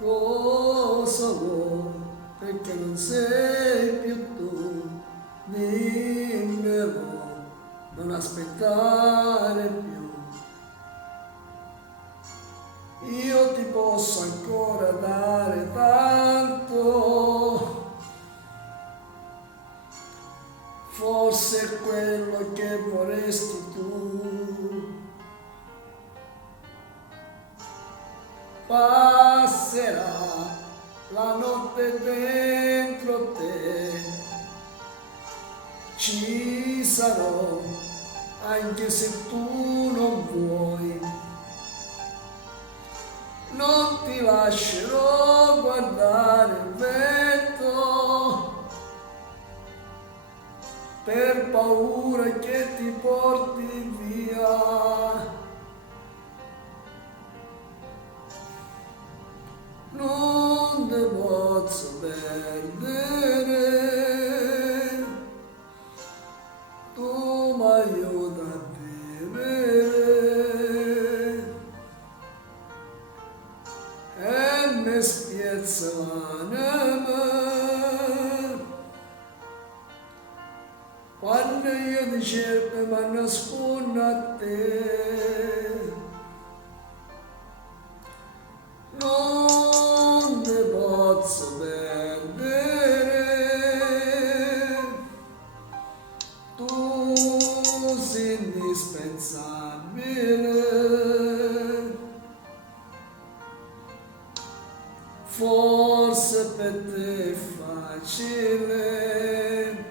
cosa vuoi, perché non sei più tu, dimmelo, non aspettare più. Io ti posso ancora dare tanto, forse è quello che vorresti tu. Passerà la notte dentro te, ci sarò anche se tu non vuoi. Non ti lascerò guardare il vento per paura che ti porti via. Non ti posso perdere, tu mi aiuti a vivere e mi spiazza l'anima quando io ti cerco e mi nascondo a te. Non ti posso perdere, tu sei indispensabile, forse per te è facile,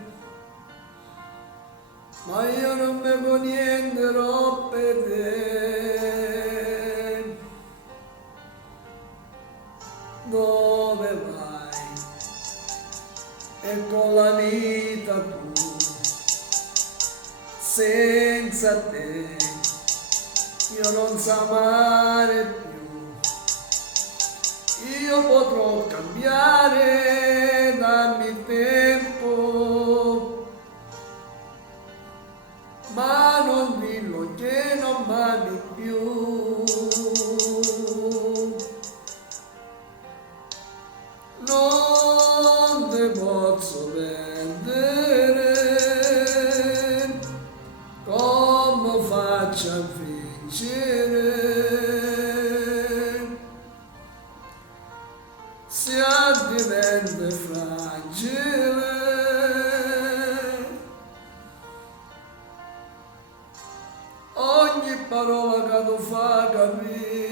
ma io non bevo niente per te. Dove vai? E con la vita tu, senza te, io non so amare più. Io potrò cambiare, dammi tempo, ma non dillo che non m'ami più. Non ti posso perdere, come faccio a vincere? Se diventa fragile, ogni parola che tu fa capire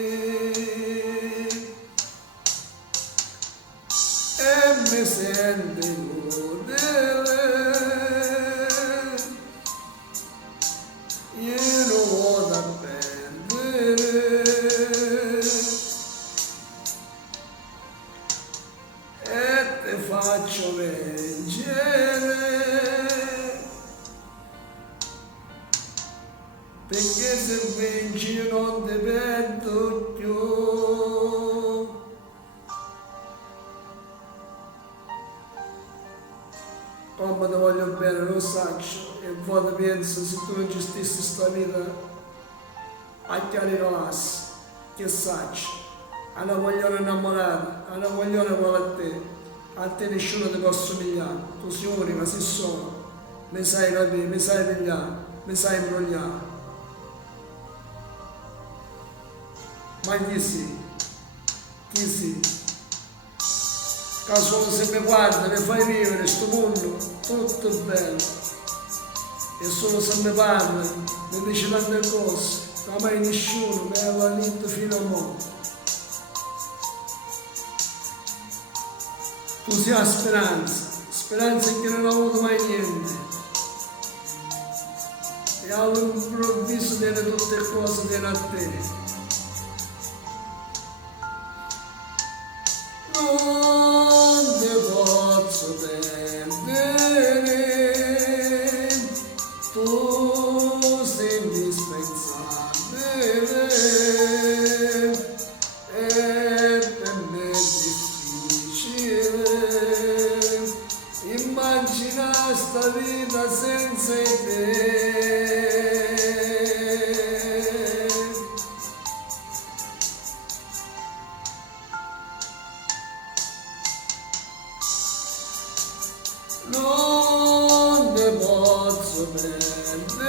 e mi senti godere, io non voglio perdere e ti faccio vincere, perché se vinci io non ti perdo più. Come ti voglio bene, lo saccio, e poi penso, se tu non gestissi questa vita, a che arrivassi, che saccio, alla vogliono innamorata, alla vogliono vuole a te nessuno ti può assomigliare, tu sei unica, sei solo, mi sai capire, mi sai pigliare, mi sai imbrogliare. Ma chi sei? Chi sei? Che solo se mi guardi, mi fai vivere questo mondo, tutto bello. E solo se mi parli, mi dici tante cose, che mai nessuno mi aveva detto fino a mo'. Tu sei la speranza, speranza che non ho avuto mai niente. E all'improvviso tiene tutte le cose, tiene a te. Non ti posso perdere, tu sei indispensabile e per me è difficile immaginare sta vita senza te. te posso perdere,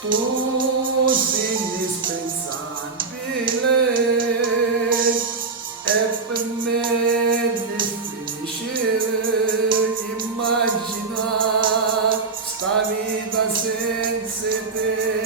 tu sei indispensabile, e per me è difficile immaginare sta vita senza te.